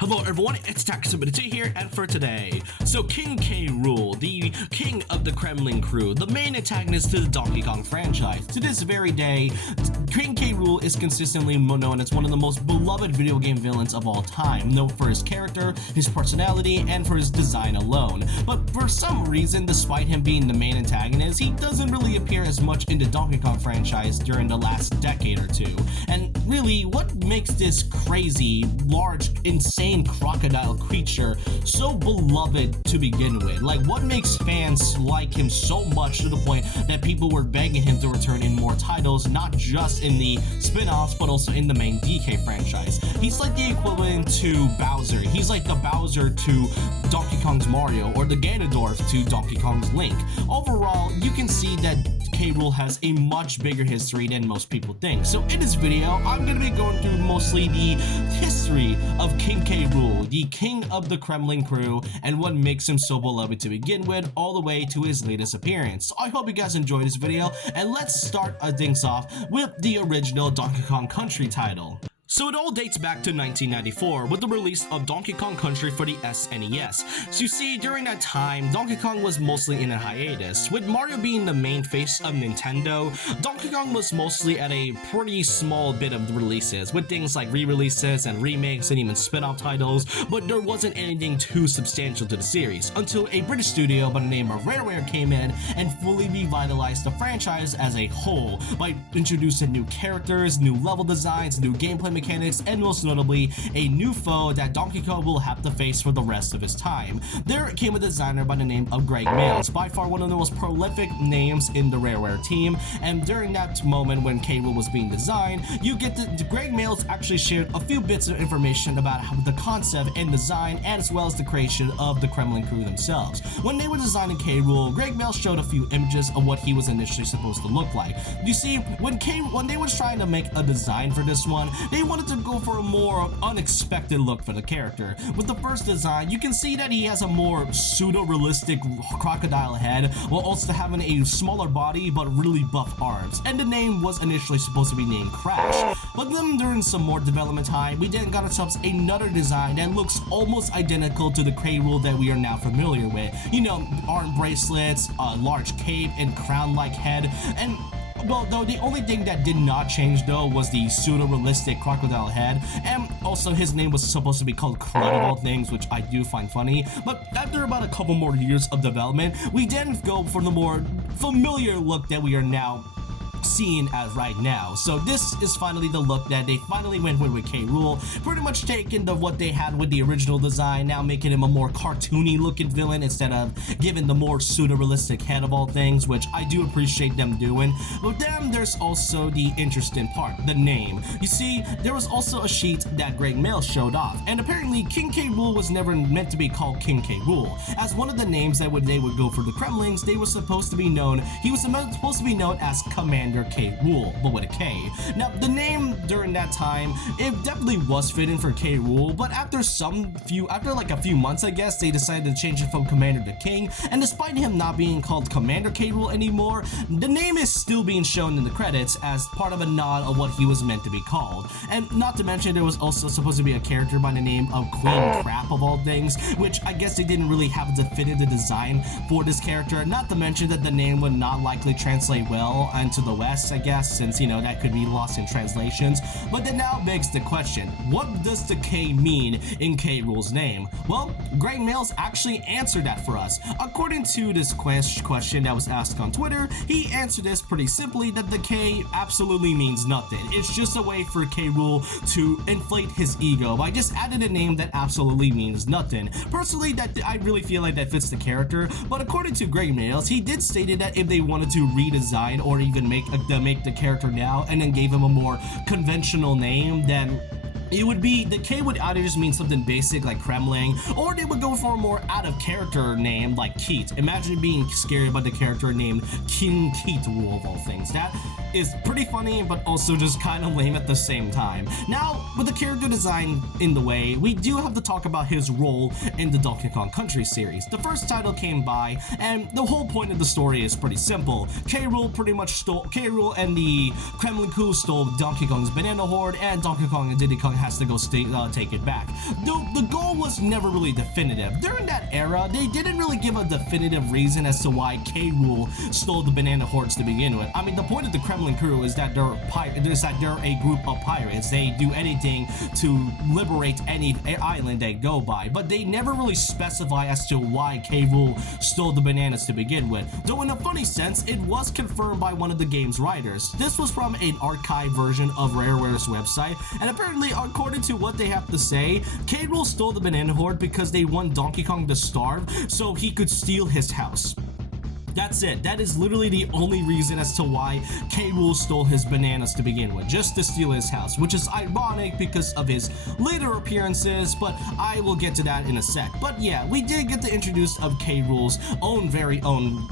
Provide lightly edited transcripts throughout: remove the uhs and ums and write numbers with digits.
Hello everyone, it's Taxability here, and for today, so King K. Rool, the king of the Kremling crew, the main antagonist to the Donkey Kong franchise. To this very day, King K. Rool is consistently known as one of the most beloved video game villains of all time, known for his character, his personality, and for his design alone. But for some reason, despite him being the main antagonist, he doesn't really appear as much in the Donkey Kong franchise during the last decade or two. And really, what makes this crazy, large, insane crocodile creature so beloved to begin with? Like, what makes fans like him so much to the point that people were begging him to return in more titles, not just in the spin-offs but also in the main DK franchise? He's like the equivalent to Bowser. He's like the Bowser to Donkey Kong's Mario, or the Ganondorf to Donkey Kong's Link. Overall, you can see that K. Rool has a much bigger history than most people think. So in this video, I'm going to be going through mostly the history of King K. Rool, the king of the Kremling crew, and what makes him so beloved to begin with, all the way to his latest appearance. So I hope you guys enjoyed this video, and let's start things off with the original Donkey Kong Country title. So it all dates back to 1994 with the release of Donkey Kong Country for the SNES. So you see, during that time, Donkey Kong was mostly in a hiatus. With Mario being the main face of Nintendo, Donkey Kong was mostly at a pretty small bit of the releases, with things like re-releases and remakes and even spin-off titles, but there wasn't anything too substantial to the series, until a British studio by the name of Rareware came in and fully revitalized the franchise as a whole by introducing new characters, new level designs, new gameplay mechanics, and most notably, a new foe that Donkey Kong will have to face for the rest of his time. There came a designer by the name of Greg Mayles, by far one of the most prolific names in the Rareware team, and during that moment when K. Rool was being designed, you get Greg Mayles actually shared a few bits of information about the concept and design, as well as the creation of the Kremling crew themselves. When they were designing K. Rool, Greg Mayles showed a few images of what he was initially supposed to look like. You see, when they were trying to make a design for this one, they wanted to go for a more unexpected look for the character. With the first design, you can see that he has a more pseudo-realistic crocodile head, while also having a smaller body but really buff arms. And the name was initially supposed to be named Crash. But then during some more development time, we then got ourselves another design that looks almost identical to the K. Rool that we are now familiar with. You know, arm bracelets, a large cape, and crown-like head, and well, though the only thing that did not change though was the pseudo-realistic crocodile head, and also his name was supposed to be called Crud of all things, which I do find funny. But after about a couple more years of development, we then go for the more familiar look that we are now seeing as right now. So this is finally the look that they finally went with K. Rool, pretty much taking what they had with the original design, now making him a more cartoony looking villain instead of giving the more pseudo-realistic head of all things, which I do appreciate them doing. But then there's also the interesting part, the name. You see, there was also a sheet that Greg Mayles showed off, and apparently King K. Rool was never meant to be called King K. Rool. As one of the names that they would go for the Kremlings, he was supposed to be known as Commander K. Rool, but with a K. Now, the name during that time, it definitely was fitting for K. Rool, but after like a few months, I guess, they decided to change it from Commander to King, and despite him not being called Commander K. Rool anymore, the name is still being shown in the credits as part of a nod of what he was meant to be called. And not to mention, there was also supposed to be a character by the name of Queen Crap of all things, which I guess they didn't really have the definitive design for this character, not to mention that the name would not likely translate well into the West, I guess, since, you know, that could be lost in translations. But then now begs the question, what does the K mean in K. Rool's name? Well, Greg Mayles actually answered that for us. According to this question that was asked on Twitter, he answered this pretty simply, that the K absolutely means nothing. It's just a way for K. Rool to inflate his ego by just adding a name that absolutely means nothing. Personally, I really feel like that fits the character, but according to Greg Mayles, he did state that if they wanted to redesign or even make the character now and then gave him a more conventional name, then it would be, the K would either just mean something basic like Kremling, or they would go for a more out of character name like Keat. Imagine being scared about the character named King Keat Rool of all things. That is pretty funny, but also just kind of lame at the same time. Now, with the character design in the way, we do have to talk about his role in the Donkey Kong Country series. The first title came by, and the whole point of the story is pretty simple. K. Rool and the Kremling crew stole Donkey Kong's banana horde, and Donkey Kong and Diddy Kong has to go take it back. Though the goal was never really definitive. During that era, they didn't really give a definitive reason as to why K. Rool stole the banana hordes to begin with. I mean, the point of the Kremling crew is that they're a group of pirates. They do anything to liberate any island they go by, but they never really specify as to why K. Rool stole the bananas to begin with. Though in a funny sense, it was confirmed by one of the game's writers. This was from an archive version of Rareware's website, and apparently, according to what they have to say, K. Rool stole the banana horde because they want Donkey Kong to starve so he could steal his house. That's it. That is literally the only reason as to why K. Rool stole his bananas to begin with, just to steal his house, which is ironic because of his later appearances, but I will get to that in a sec. But yeah, we did get the introduce of K. Rool's very own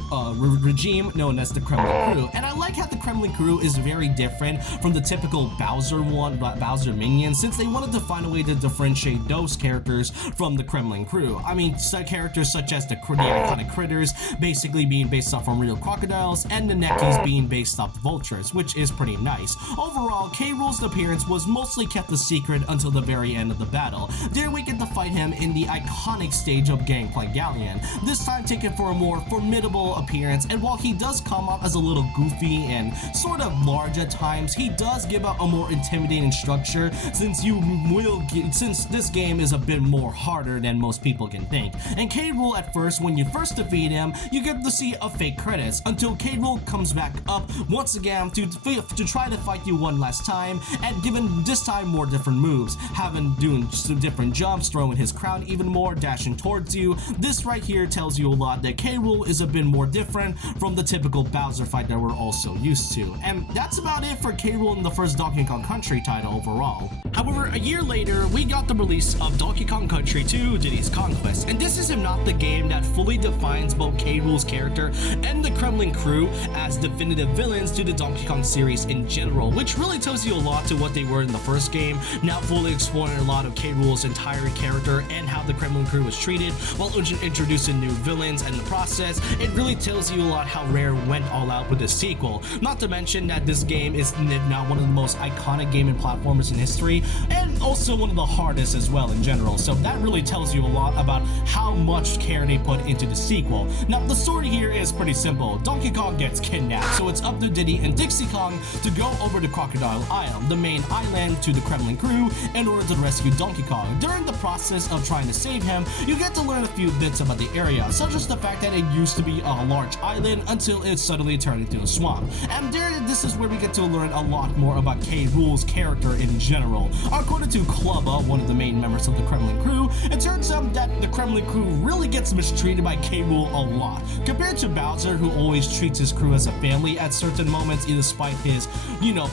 regime known as the Kremling crew, and I like how the Kremling crew is very different from the typical Bowser minions, since they wanted to find a way to differentiate those characters from the Kremling crew. I mean, characters such as the iconic critters basically being based off from real crocodiles, and the Neckies being based off vultures, which is pretty nice. Overall, K. Rool's appearance was mostly kept a secret until the very end of the battle. There we get to fight him in the iconic stage of Gangplank Galleon, this time taken for a more formidable appearance, and while he does come off as a little goofy and sort of large at times, he does give out a more intimidating structure since this game is a bit more harder than most people can think. And K. Rool at first, when you first defeat him, you get to see a fake credits until K. Rool comes back up once again to try to fight you one last time, and given this time more different moves, doing some different jumps, throwing his crown even more, dashing towards you. This right here tells you a lot that K. Rool is a bit more different from the typical Bowser fight that we're also used to. And that's about it for K. Rool in the first Donkey Kong Country title overall. However, a year later, we got the release of Donkey Kong Country 2 Diddy's Conquest, and this is not the game that fully defines both K. Rool's character and the Kremling crew as definitive villains to the Donkey Kong series in general, which really tells you a lot to what they were in the first game, not fully exploring a lot of K. Rool's entire character and how the Kremling crew was treated, while introducing new villains in the process. It really tells you a lot how Rare went all out with this sequel, not to mention that this game is now one of the most iconic gaming platformers in history, and also one of the hardest as well in general, so that really tells you a lot about how much care they put into the sequel. Now, the story here is pretty simple. Donkey Kong gets kidnapped, so it's up to Diddy and Dixie Kong to go over to Crocodile Island, the main island, to the Kremling crew in order to rescue Donkey Kong. During the process of trying to save him, you get to learn a few bits about the area, such as the fact that it used to be a large island until it suddenly turned into a swamp. And this is where we get to learn a lot more about K. Rool's character in general. According to Clubba, one of the main members of the Kremling crew, it turns out that the Kremling crew really gets mistreated by K. Rool a lot. Compared to Bowser, who always treats his crew as a family at certain moments, despite his,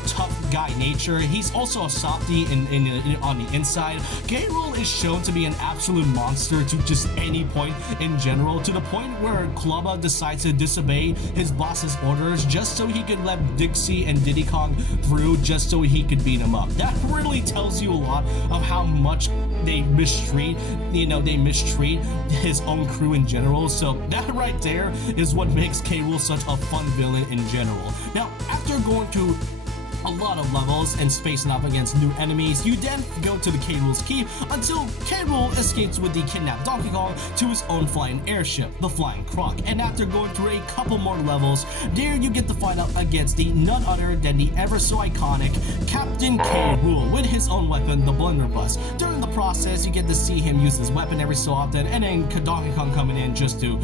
tough guy nature, he's also a softie on the inside. K. Rool is shown to be an absolute monster to just any point in general, to the point where Clubba decides to disobey his boss's orders just so he could let Dixie and Diddy Kong through, just so he could beat him up. That really tells you a lot of how much they mistreat his own crew in general. So that right there is what makes K. Rool such a fun villain in general. Now, after going through a lot of levels and spacing up against new enemies, you then go to the K. Rool's Keep until K. Rool escapes with the kidnapped Donkey Kong to his own flying airship, the Flying Croc. And after going through a couple more levels, there you get to fight out against the none other than the ever so iconic Kaptain K. Rool with his own weapon, the Blunderbuss. During the process, you get to see him use his weapon every so often, and then Donkey Kong coming in just to,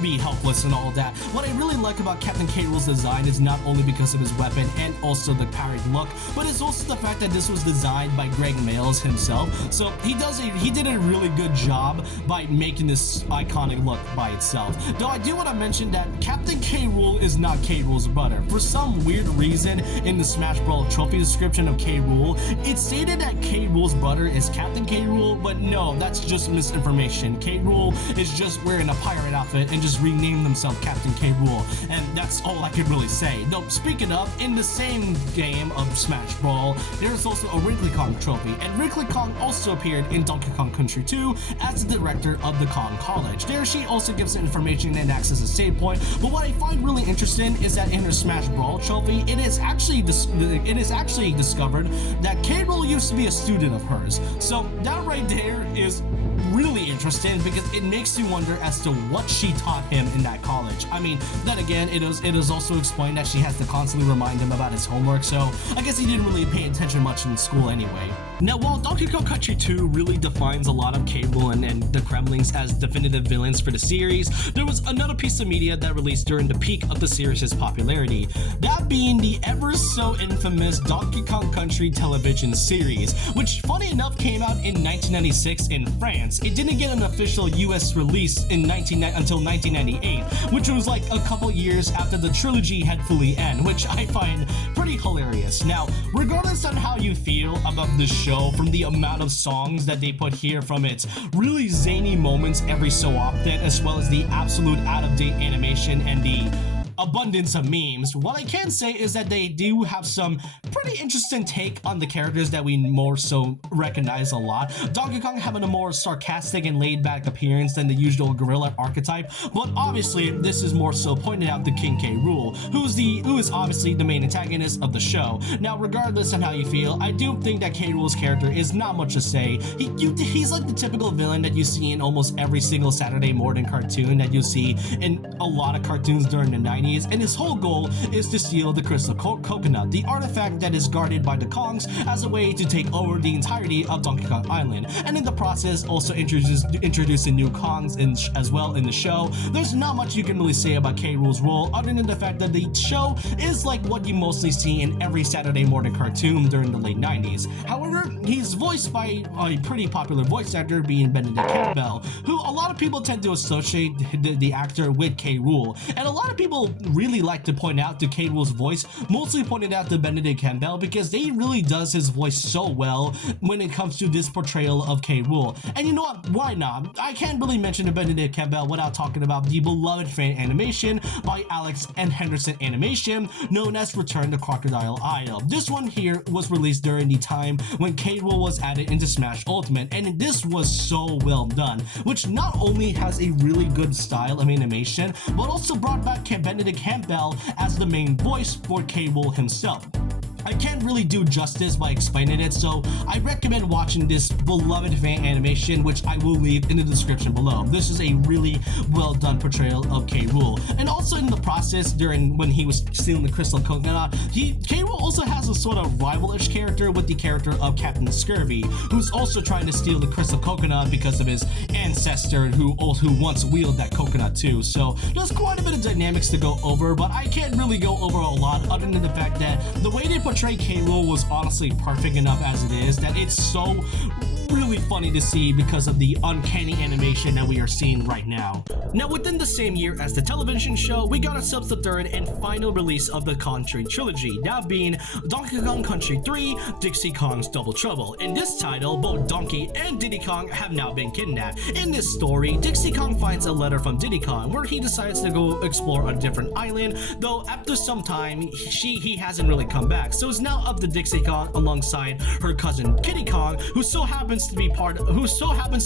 be helpless and all that. What I really like about Kaptain K. Rool's design is not only because of his weapon and also the parried look, but it's also the fact that this was designed by Greg Mayles himself. So he did a really good job by making this iconic look by itself. Though I do want to mention that Kaptain K. Rool is not K. Rool's brother. For some weird reason, in the Smash Bros. Trophy description of K. Rool, it stated that K. Rool's brother is Kaptain K. Rool, but no, that's just misinformation. K. Rool is just wearing a pirate outfit and just renamed himself Kaptain K. Rool, and that's all I could really say. Though, speaking of, in the same game of Smash Brawl, there's also a Wrinkly Kong trophy, and Wrinkly Kong also appeared in Donkey Kong Country 2 as the director of the Kong College. There she also gives information and acts as a save point, but what I find really interesting is that in her Smash Brawl trophy, it is actually discovered that K. Rool used to be a student of hers. So that right there is really interesting because it makes you wonder as to what she taught him in that college. I mean, then again, it is also explained that she has to constantly remind him about his homework, so I guess he didn't really pay attention much in school anyway. Now, while Donkey Kong Country 2 really defines a lot of K. Rool and the Kremlings as definitive villains for the series, there was another piece of media that released during the peak of the series' popularity, that being the ever so infamous Donkey Kong Country television series, which funny enough came out in 1996 in France. It didn't get an official US release until 1998, which was like a couple years after the trilogy had fully ended, which I find pretty hilarious. Now, regardless on how you feel about the show, from the amount of songs that they put here, from its really zany moments every so often, as well as the absolute out-of-date animation and the abundance of memes, what I can say is that they do have some pretty interesting take on the characters that we more so recognize a lot. Donkey Kong having a more sarcastic and laid-back appearance than the usual gorilla archetype, but obviously this is more so pointed out to King K. Rool, who is obviously the main antagonist of the show. Now, regardless on how you feel, I do think that K. Rool's character is not much to say. He's like the typical villain that you see in almost every single Saturday morning cartoon that you see in a lot of cartoons during the 90s. And his whole goal is to steal the crystal coconut, the artifact that is guarded by the Kongs, as a way to take over the entirety of Donkey Kong Island, and in the process also introducing new Kongs as well in the show. There's not much you can really say about K. Rool's role other than the fact that the show is like what you mostly see in every Saturday morning cartoon during the late 90s. However, he's voiced by a pretty popular voice actor, being Benedict Campbell, who a lot of people tend to associate the actor with K. Rool, and a lot of people really like to point out to K. Rool's voice, mostly pointed out to Benedict Campbell, because they really does his voice so well when it comes to this portrayal of K. Rool. And you know what, why not? I can't really mention Benedict Campbell without talking about the beloved fan animation by Alex and Henderson Animation, known as Return to Crocodile Isle. This one here was released during the time when K. Rool was added into Smash Ultimate, and this was so well done, which not only has a really good style of animation, but also brought back Benedict Campbell as the main voice for K. Rool himself. I can't really do justice by explaining it, so I recommend watching this beloved fan animation, which I will leave in the description below. This is a really well done portrayal of K. Rool. And also in the process, during when he was stealing the crystal coconut, K. Rool also has a sort of rivalish character with the character of Captain Scurvy, who's also trying to steal the crystal coconut because of his ancestor who once wielded that coconut too. So there's quite a bit of dynamics to go over, but I can't really go over a lot other than the fact that the way they portray K. Rool was honestly perfect enough as it is, that it's so really funny to see because of the uncanny animation that we are seeing right now. Now, within the same year as the television show, we got ourselves the third and final release of the Country trilogy, that being Donkey Kong Country 3, Dixie Kong's Double Trouble. In this title, both Donkey and Diddy Kong have now been kidnapped. In this story, Dixie Kong finds a letter from Diddy Kong where he decides to go explore a different island, though after some time, he hasn't really come back. So it's now up to Dixie Kong alongside her cousin Kiddy Kong, who so happens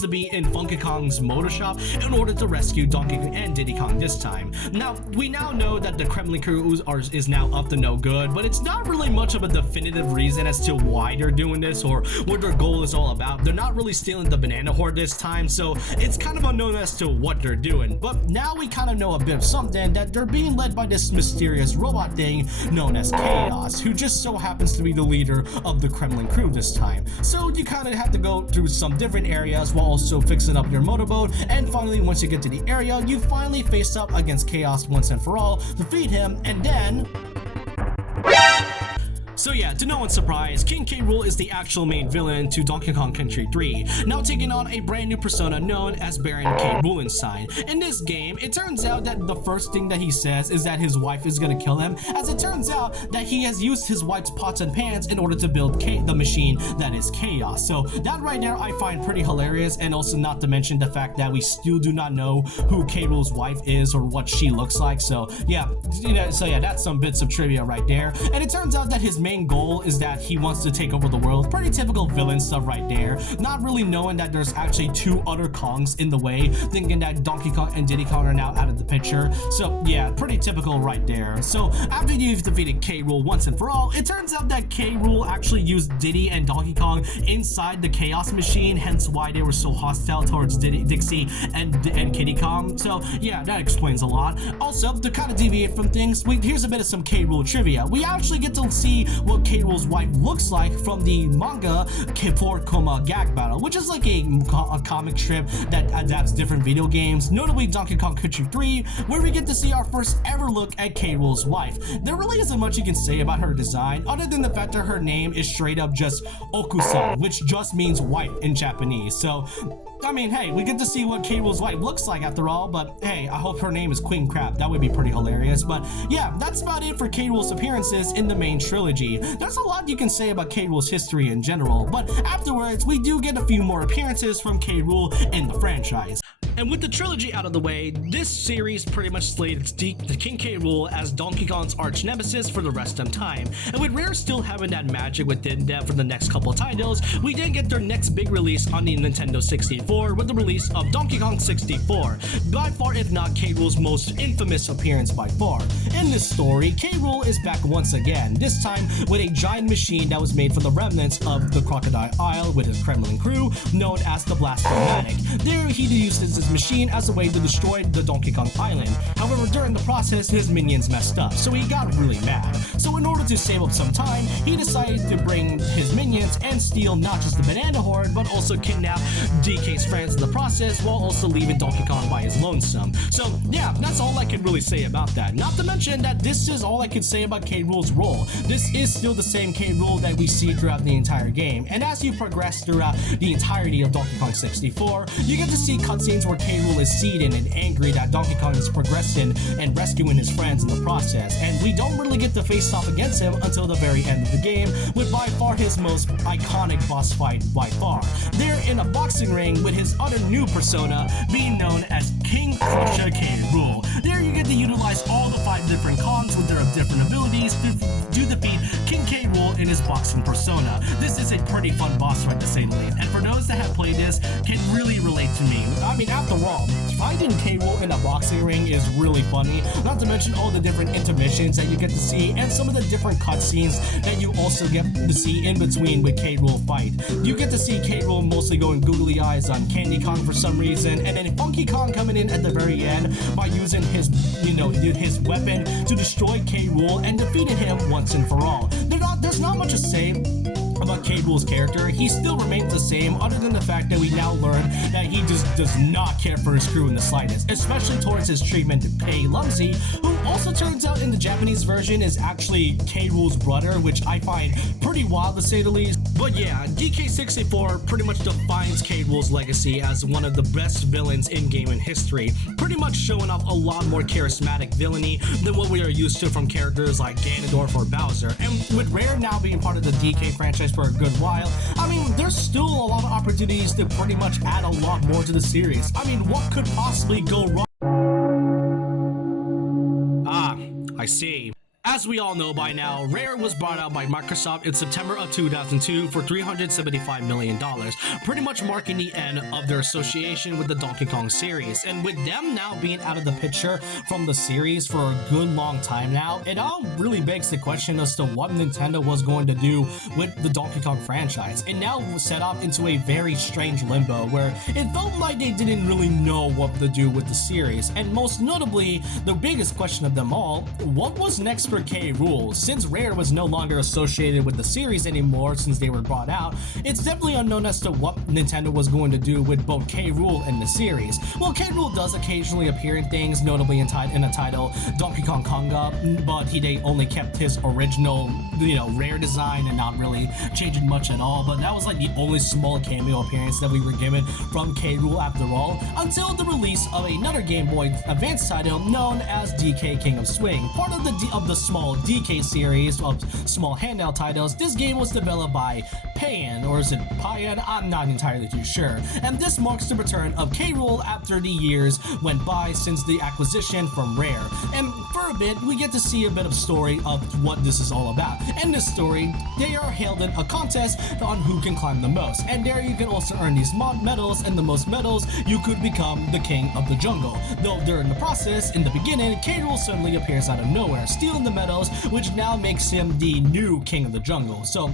to be in Funky Kong's motor shop, in order to rescue Donkey Kong and Diddy Kong this time. Now, we now know that the Kremling crew is now up to no good, but it's not really much of a definitive reason as to why they're doing this or what their goal is all about. They're not really stealing the banana horde this time, so it's kind of unknown as to what they're doing. But now we kind of know a bit of something, that they're being led by this mysterious robot thing known as Chaos, who just so happens to be the leader of the Kremling crew this time. So you kind of have to go through some different areas while also fixing up your motorboat, and finally once you get to the area, you finally face up against Chaos once and for all, defeat him, and then So yeah, to no one's surprise, King K. Rool is the actual main villain to Donkey Kong Country 3, now taking on a brand new persona known as Baron K. Roolenstein. In this game, it turns out that the first thing that he says is that his wife is gonna kill him, as it turns out that he has used his wife's pots and pans in order to build the machine that is Chaos. So that right there I find pretty hilarious, and also not to mention the fact that we still do not know who K. Rool's wife is or what she looks like. So yeah, that's some bits of trivia right there. And it turns out that his main goal is that he wants to take over the world. Pretty typical villain stuff right there. Not really knowing that there's actually two other Kongs in the way, thinking that Donkey Kong and Diddy Kong are now out of the picture. So yeah, pretty typical right there. So after you've defeated K. Rool once and for all, it turns out that K. Rool actually used Diddy and Donkey Kong inside the Chaos machine, hence why they were so hostile towards Dixie and Kiddy Kong. So yeah, that explains a lot. Also, to kind of deviate from things, here's a bit of some K. Rool trivia. We actually get to see what K. Rool's wife looks like from the manga 4, Gag Battle, which is like a comic strip that adapts different video games, notably Donkey Kong Country 3, where we get to see our first ever look at K. Rool's wife. There really isn't much you can say about her design, other than the fact that her name is straight up just Okusan, which just means wife in Japanese. So I mean, hey, we get to see what K. Rool's wife looks like after all, but hey, I hope her name is Queen Crab. That would be pretty hilarious. But yeah, that's about it for K. Rool's appearances in the main trilogy. There's a lot you can say about K. Rool's history in general, but afterwards, we do get a few more appearances from K. Rool in the franchise. And with the trilogy out of the way, this series pretty much slated King K. Rool as Donkey Kong's arch nemesis for the rest of time. And with Rare still having that magic within them for the next couple titles, we did get their next big release on the Nintendo 64 with the release of Donkey Kong 64, by far if not K. Rool's most infamous appearance by far. In this story, K. Rool is back once again, this time with a giant machine that was made from the remnants of the Crocodile Isle with his Kremling crew, known as the Blastomatic. There he used his machine as a way to destroy the Donkey Kong Island. However, during the process, his minions messed up, so he got really mad. So in order to save up some time, he decided to bring his minions and steal not just the Banana Horde, but also kidnap DK's friends in the process, while also leaving Donkey Kong by his lonesome. So yeah, that's all I can really say about that. Not to mention that this is all I can say about K. Rool's role. This is still the same K. Rool that we see throughout the entire game, and as you progress throughout the entirety of Donkey Kong 64, you get to see cutscenes where K. Rool is seething and angry that Donkey Kong is progressing and rescuing his friends in the process, and we don't really get to face off against him until the very end of the game, with by far his most iconic boss fight by far. They're in a boxing ring with his other new persona being known as King Krusha K. Rool. There you get to utilize all the 5 different Kongs with their different abilities to defeat King K. Rool in his boxing persona. This is a pretty fun boss fight to say the least, and for those that have played this can really relate to me. I mean, after all, fighting K. Rool in a boxing ring is really funny, not to mention all the different intermissions that you get to see and some of the different cutscenes that you also get to see in between with K. Rool fight. You get to see K. Rool mostly going googly eyes on Candy Kong for some reason, and then Funky Kong coming in at the very end by using his, his weapon to destroy K. Rool and defeating him once and for all. There's not much to say about K. Rool's character. He still remains the same, other than the fact that we now learn that he just does not care for his crew in the slightest, especially towards his treatment to Pei Lumsy, who also turns out in the Japanese version is actually K. Rool's brother, which I find pretty wild to say the least. But yeah, DK64 pretty much defines K. Rool's legacy as one of the best villains in gaming history, pretty much showing off a lot more charismatic villainy than what we are used to from characters like Ganondorf or Bowser. And with Rare now being part of the DK franchise for a good while, I mean, there's still a lot of opportunities to pretty much add a lot more to the series. I mean, what could possibly go wrong? Ah, I see. As we all know by now, Rare was bought out by Microsoft in September of 2002 for $375 million, pretty much marking the end of their association with the Donkey Kong series. And with them now being out of the picture from the series for a good long time now, it all really begs the question as to what Nintendo was going to do with the Donkey Kong franchise. It now was set off into a very strange limbo where it felt like they didn't really know what to do with the series. And most notably, the biggest question of them all, what was next for for K. Rool. Since Rare was no longer associated with the series anymore since they were brought out, it's definitely unknown as to what Nintendo was going to do with both K. Rool and the series. Well, K. Rool does occasionally appear in things, notably in a title Donkey Kong Konga, but they only kept his original, Rare design and not really changing much at all. But that was like the only small cameo appearance that we were given from K. Rool after all, until the release of another Game Boy Advance title known as DK King of Swing. Part of the small DK series of small handheld titles, this game was developed by Payan, or is it Payan? I'm not entirely too sure. And this marks the return of K. Rool after the years went by since the acquisition from Rare. And for a bit, we get to see a bit of story of what this is all about. In this story, they are held in a contest on who can climb the most. And there you can also earn these medals, and the most medals, you could become the king of the jungle. Though during the process, in the beginning, K. Rool suddenly appears out of nowhere, stealing the medals, which now makes him the new king of the jungle. So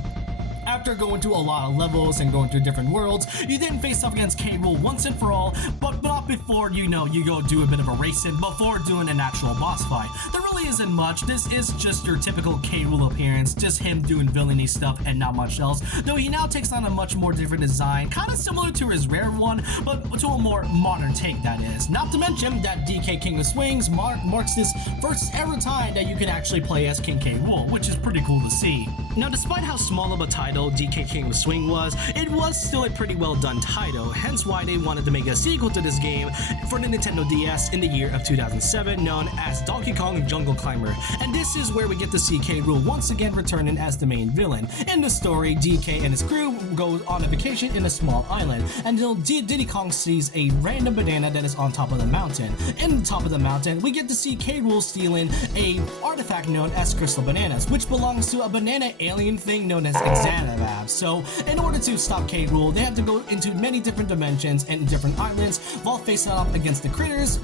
after going through a lot of levels and going through different worlds, you then face off against K. Rool once and for all, but not before you go do a bit of a racing before doing an actual boss fight. There really isn't much. This is just your typical K. Rool appearance, just him doing villainy stuff and not much else, though he now takes on a much more different design, kind of similar to his Rare one, but to a more modern take, that is. Not to mention that DK King of Swings marks this first ever time that you can actually play as King K. Rool, which is pretty cool to see. Now, despite how small of a title DK King of Swing was, it was still a pretty well done title, hence why they wanted to make a sequel to this game for the Nintendo DS in the year of 2007, known as Donkey Kong Jungle Climber. And this is where we get to see K. Rool once again returning as the main villain. In the story, DK and his crew go on a vacation in a small island, until Diddy Kong sees a random banana that is on top of the mountain. In the top of the mountain, we get to see K. Rool stealing a artifact known as crystal bananas, which belongs to a banana alien thing known as Xanavab. So in order to stop K. Rool, they have to go into many different dimensions and different islands while facing off against the critters,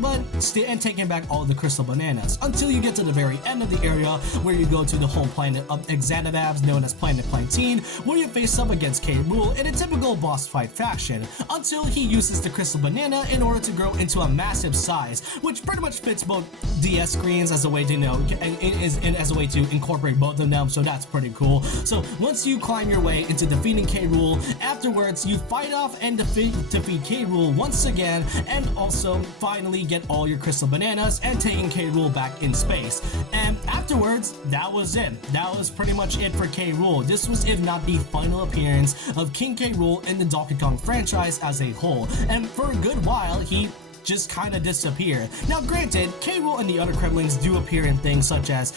and taking back all the crystal bananas, until you get to the very end of the area where you go to the home planet of Xanavabs known as Planet Plantain, where you face up against K. Rool in a typical boss fight fashion, until he uses the crystal banana in order to grow into a massive size, which pretty much fits both DS screens as a way to as a way to incorporate both of them. So that's pretty cool. So once you climb your way into defeating K. Rool, afterwards you fight off and defeat K. Rool once again, and also finally get all your crystal bananas and taking K. Rool back in space. And afterwards, that was it. That was pretty much it for K. Rool. This was, if not the final appearance of King K. Rool in the Donkey Kong franchise as a whole, and for a good while he just kind of disappeared. Now granted, K. Rool and the other Kremlings do appear in things such as,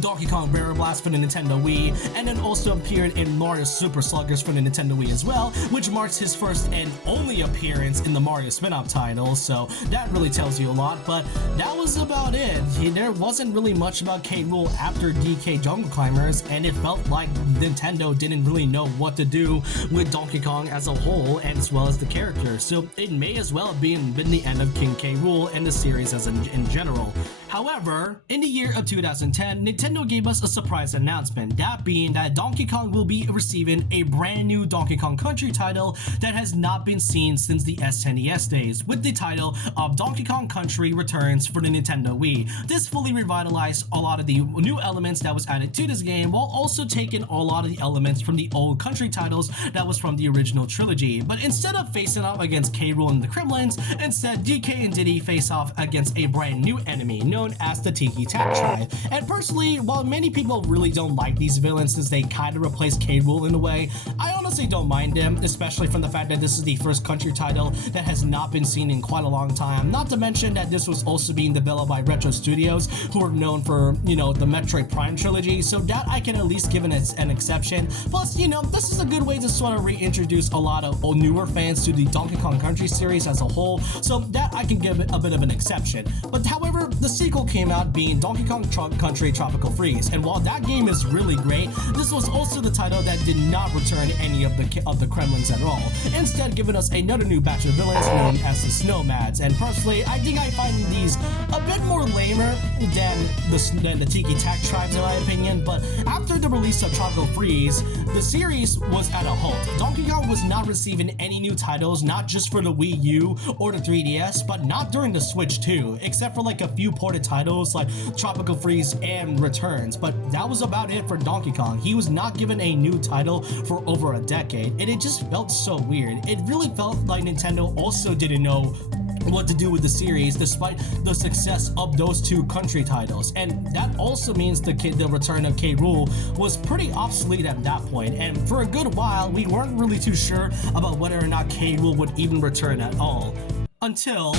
Donkey Kong Barrel Blast for the Nintendo Wii, and then also appeared in Mario Super Sluggers for the Nintendo Wii as well, which marks his first and only appearance in the Mario spin-off title, so that really tells you a lot. But that was about it. There wasn't really much about K. Rool after DK Jungle Climbers, and it felt like Nintendo didn't really know what to do with Donkey Kong as a whole, and as well as the character, so it may as well have been the end of King K. Rool and the series as in general. However, in the year of 2010, Nintendo gave us a surprise announcement, that being that Donkey Kong will be receiving a brand new Donkey Kong Country title that has not been seen since the SNES days, with the title of Donkey Kong Country Returns for the Nintendo Wii. This fully revitalized a lot of the new elements that was added to this game, while also taking a lot of the elements from the old Country titles that was from the original trilogy. But instead of facing off against K. Rool and the Kremlings, instead DK and Diddy face off against a brand new enemy known as the Tiki Tak Tribe. And personally, while many people really don't like these villains since they kind of replace K. Rool in a way, I honestly don't mind them, especially from the fact that this is the first Country title that has not been seen in quite a long time. Not to mention that this was also being developed by Retro Studios, who are known for, the Metroid Prime trilogy, so that I can at least give an exception. Plus, this is a good way to sort of reintroduce a lot of newer fans to the Donkey Kong Country series as a whole, so that I can give it a bit of an exception. But however, the sequel came out being Donkey Kong Country Tropical Tropical Freeze. And while that game is really great, this was also the title that did not return any of the Kremlings at all, instead giving us another new batch of villains known as the Snowmads. And personally, I think I find these a bit more lamer than the Tiki Tak tribes in my opinion, but after the release of Tropical Freeze, the series was at a halt. Donkey Kong was not receiving any new titles, not just for the Wii U or the 3DS, but not during the Switch too, except for like a few ported titles like Tropical Freeze and Returns, but that was about it for Donkey Kong. He was not given a new title for over a decade, and it just felt so weird. It really felt like Nintendo also didn't know what to do with the series despite the success of those two country titles, and that also means the return of K. Rool was pretty obsolete at that point, and for a good while we weren't really too sure about whether or not K. Rool would even return at all, until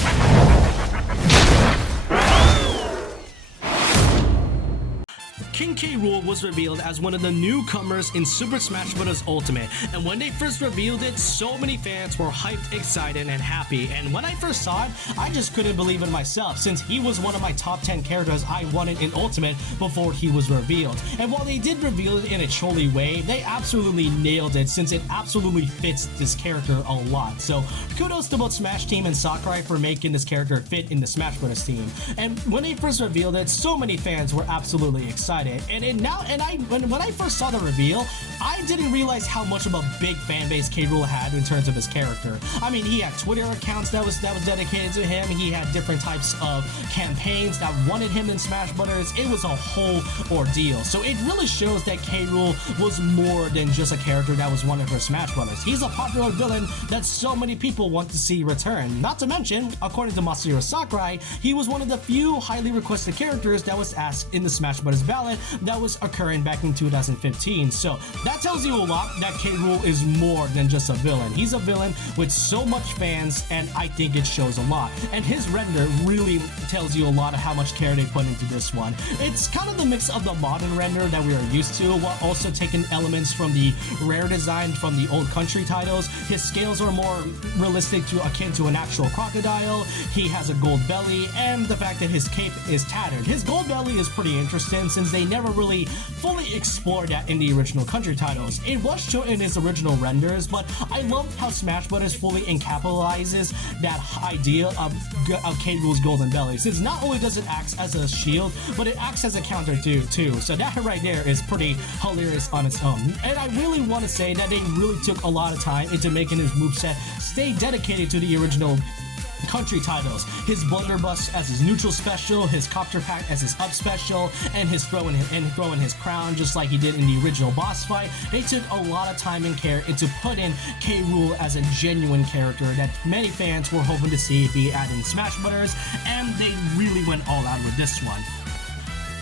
King K. Rool was revealed as one of the newcomers in Super Smash Bros. Ultimate, and when they first revealed it, so many fans were hyped, excited, and happy, and when I first saw it, I just couldn't believe it myself, since he was one of my top 10 characters I wanted in Ultimate before he was revealed. And while they did reveal it in a trolly way, they absolutely nailed it, since it absolutely fits this character a lot. So kudos to both Smash Team and Sakurai for making this character fit in the Smash Bros. Team. And when they first revealed it, so many fans were absolutely excited. When I first saw the reveal, I didn't realize how much of a big fan base K. Rool had in terms of his character. I mean, he had Twitter accounts that was dedicated to him. He had different types of campaigns that wanted him in Smash Brothers. It was a whole ordeal. So it really shows that K. Rool was more than just a character that was wanted for Smash Brothers. He's a popular villain that so many people want to see return. Not to mention, according to Masahiro Sakurai, he was one of the few highly requested characters that was asked in the Smash Brothers ballot that was occurring back in 2015. So that tells you a lot that K. Rool is more than just a villain. He's a villain with so much fans, and I think it shows a lot. And his render really tells you a lot of how much care they put into this one. It's kind of the mix of the modern render that we are used to, while also taking elements from the rare design from the old country titles. His scales are more realistic, to akin to an actual crocodile. He has a gold belly, and the fact that his cape is tattered. His gold belly is pretty interesting, since they never really fully explored that in the original country titles. It was shown in his original renders, but I love how Smash Bros. Fully encapsulizes that idea of K. Rool's golden belly, since not only does it act as a shield, but it acts as a counter too. So that right there is pretty hilarious on its own. And I really want to say that they really took a lot of time into making his moveset stay dedicated to the original country titles. His blunderbuss as his neutral special, his copter pack as his up special, and his throwing his crown just like he did in the original boss fight. They took a lot of time and care into putting K. Rool as a genuine character that many fans were hoping to see be added in Smash Brothers, and they really went all out with this one.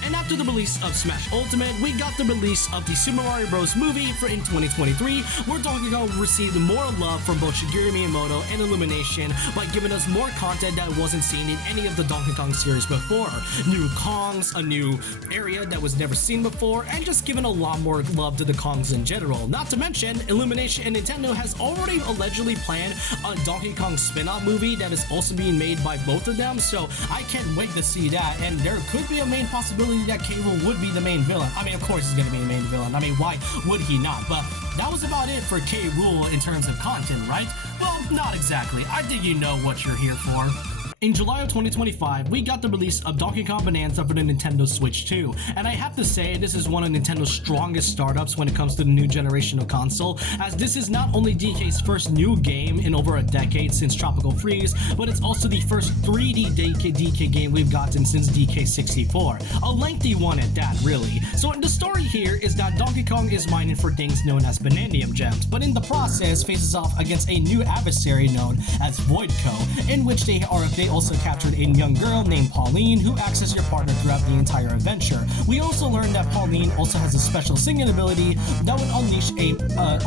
And after the release of Smash Ultimate, we got the release of the Super Mario Bros. Movie in 2023, where Donkey Kong received more love from both Shigeru Miyamoto and Illumination by giving us more content that wasn't seen in any of the Donkey Kong series before. New Kongs, a new area that was never seen before, and just giving a lot more love to the Kongs in general. Not to mention, Illumination and Nintendo has already allegedly planned a Donkey Kong spin-off movie that is also being made by both of them, so I can't wait to see that, and there could be a main possibility that K. Rool would be the main villain. I mean, of course he's going to be the main villain. I mean, why would he not? But that was about it for K. Rool in terms of content, right? Well, not exactly. I think you know what you're here for. In July of 2025, we got the release of Donkey Kong Bananza for the Nintendo Switch 2, and I have to say this is one of Nintendo's strongest startups when it comes to the new generation of console, as this is not only DK's first new game in over a decade since Tropical Freeze, but it's also the first 3D DK game we've gotten since DK64. A lengthy one at that, really. So the story here is that Donkey Kong is mining for things known as Bananium Gems, but in the process faces off against a new adversary known as Voidco, in which they also captured a young girl named Pauline, who acts as your partner throughout the entire adventure. We also learned that Pauline also has a special singing ability that would unleash a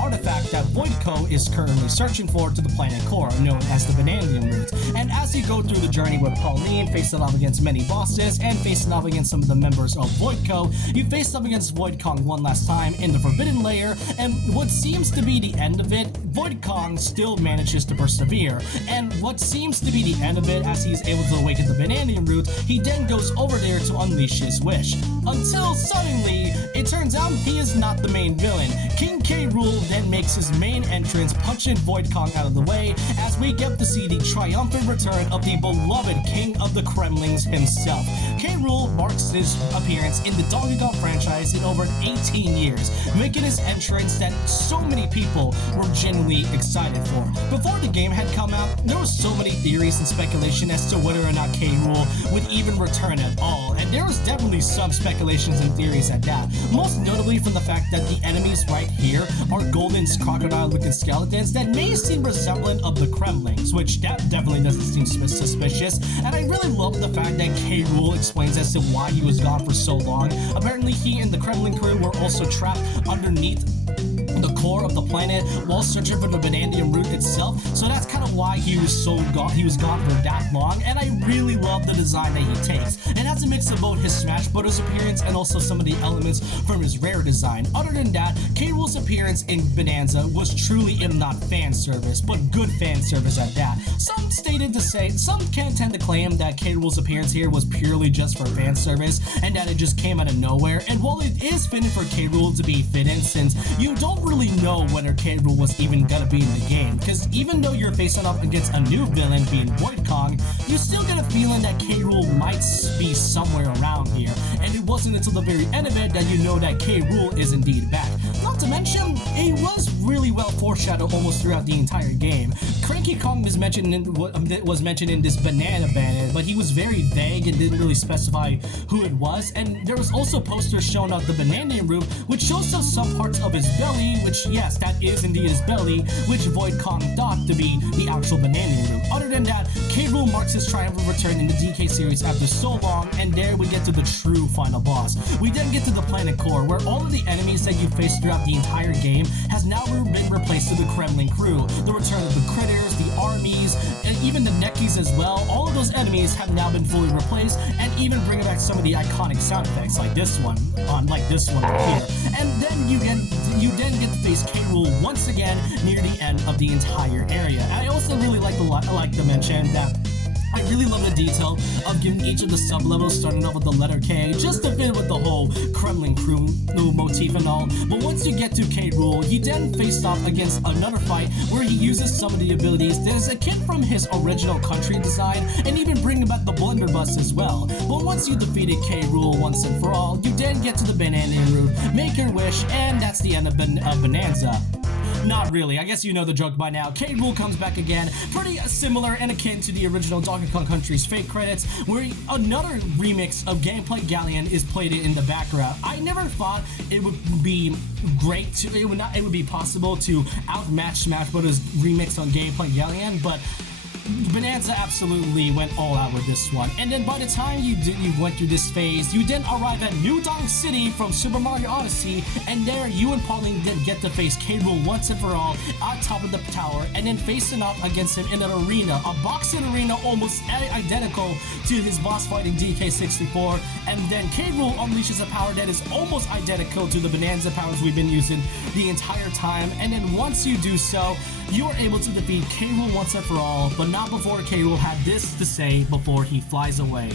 artifact that Voidco is currently searching for to the planet core, known as the Bananium Root. And as you go through the journey with Pauline, facing off against many bosses and facing off against some of the members of Voidco, you face off against Void Kong one last time in the Forbidden Layer, and what seems to be the end of it, Void Kong still manages to persevere. And what seems to be the end of it, as he is able to awaken the Bananza root, he then goes over there to unleash his wish. Until suddenly, it turns out he is not the main villain. King K. Rool then makes his main entrance, punching Void Kong out of the way, as we get to see the triumphant return of the beloved King of the Kremlings himself. K. Rool marks his appearance in the Donkey Kong franchise in over 18 years, making his entrance that so many people were genuinely excited for. Before the game had come out, there were so many theories and speculation as to whether or not K. Rool would even return at all, and there was definitely some speculations and theories at that, most notably from the fact that the enemies right here are golden crocodile-looking skeletons that may seem resemblant of the Kremlings, which that definitely doesn't seem suspicious, and I really love the fact that K. Rool explains as to why he was gone for so long. Apparently he and the Kremling crew were also trapped underneath the core of the planet while searching for the Bananza root itself, so that's kind of why he was gone for that long, and I really love the design that he takes. It has a mix of both his Smash Bros. Appearance and also some of the elements from his rare design. Other than that, K. Rool's appearance in Bananza was truly, if not fan service, but good fan service at that. Some can tend to claim that K. Rool's appearance here was purely just for fan service and that it just came out of nowhere, and while it is fitting for K. Rool to be fitting, since you don't really know whether K. Rool was even gonna be in the game, because even though you're facing up against a new villain being Void Kong, you still get a feeling that K. Rool might be somewhere around here, and it wasn't until the very end of it that you know that K. Rool is indeed back. Not to mention, it was really well foreshadowed almost throughout the entire game. Cranky Kong was mentioned in this banana bandit, but he was very vague and didn't really specify who it was, and there was also posters showing up the Bananza root, which shows us some parts of his belly, which yes, that is indeed his belly, which Void Kong thought to be the actual Bananza root. Other than that, K. Rool marks his triumphant return in the DK series after so long, and there we get to the true final boss. We then get to the planet core, where all of the enemies that you face throughout the entire game has now been replaced to the Kremling crew. The return of the critters, the armies, and even the Neckies as well. All of those enemies have now been fully replaced, and even bringing back some of the iconic sound effects like this one right here. And then you then get to face K. Rool once again near the end of the entire area. I also really like to mention that I really love the detail of giving each of the sub-levels starting off with the letter K, just to fit with the whole Kremling crew motif and all. But once you get to K. Rool, he then faced off against another fight where he uses some of the abilities that is akin from his original country design, and even bringing back the blunderbuss as well. But once you defeated K. Rool once and for all, you then get to the Bananza root, make your wish, and that's the end of Bananza. Not really, I guess you know the joke by now. K. Rool comes back again, pretty similar and akin to the original Donkey Kong Country's fake credits, where another remix of Gameplay Galleon is played in the background. I never thought it would be it would be possible to outmatch Smash Bros. Remix on Gameplay Galleon, but Bananza absolutely went all out with this one. And then by the time you went through this phase, you then arrive at New Donk City from Super Mario Odyssey, and there you and Pauline then get to face K. Rool once and for all on top of the tower, and then facing up against him in an arena, a boxing arena almost identical to his boss fight in DK64, and then K. Rool unleashes a power that is almost identical to the Bananza powers we've been using the entire time, and then once you do so, you are able to defeat K. Rool once and for all, but not before K. Rool had this to say before he flies away.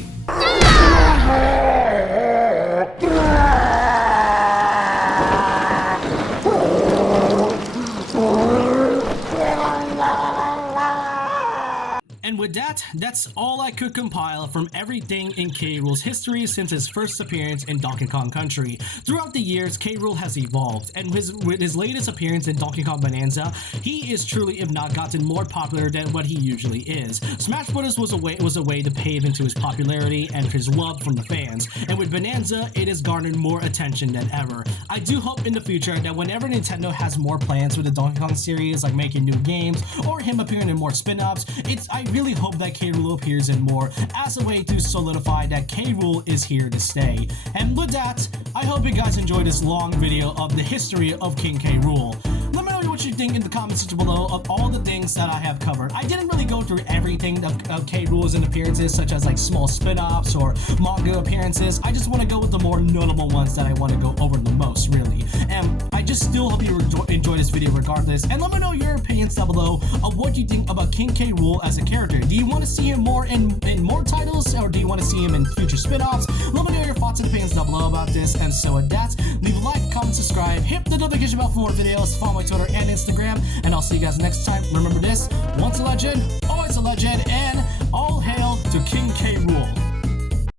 And with that, that's all I could compile from everything in K. Rool's history since his first appearance in Donkey Kong Country. Throughout the years, K. Rool has evolved, and with his latest appearance in Donkey Kong Bananza, he is truly, if not gotten more popular than what he usually is. Smash Bros. was a way to pave into his popularity and his love from the fans, and with Bananza, it has garnered more attention than ever. I do hope in the future that whenever Nintendo has more plans with the Donkey Kong series, like making new games, or him appearing in more spin-offs, I really hope that K. Rool appears in more as a way to solidify that K. Rool is here to stay. And with that, I hope you guys enjoyed this long video of the history of King K. Rool. Let me know what you think in the comments section below of all the things that I have covered. I didn't really go through everything of K. Rool's and appearances, such as like small spin-offs or manga appearances. I just want to go with the more notable ones that I want to go over the most, really. And I just just still hope you enjoy this video regardless, and let me know your opinions down below of what you think about King K. Rool as a character. Do you want to see him more in more titles, or do you want to see him in future spin-offs? Let me know your thoughts and opinions down below about this. And so with that, leave a like, comment, subscribe, hit the notification bell for more videos, follow my Twitter and Instagram, and I'll see you guys next time. Remember this, once a legend, always a legend, and all hail to King K. Rool.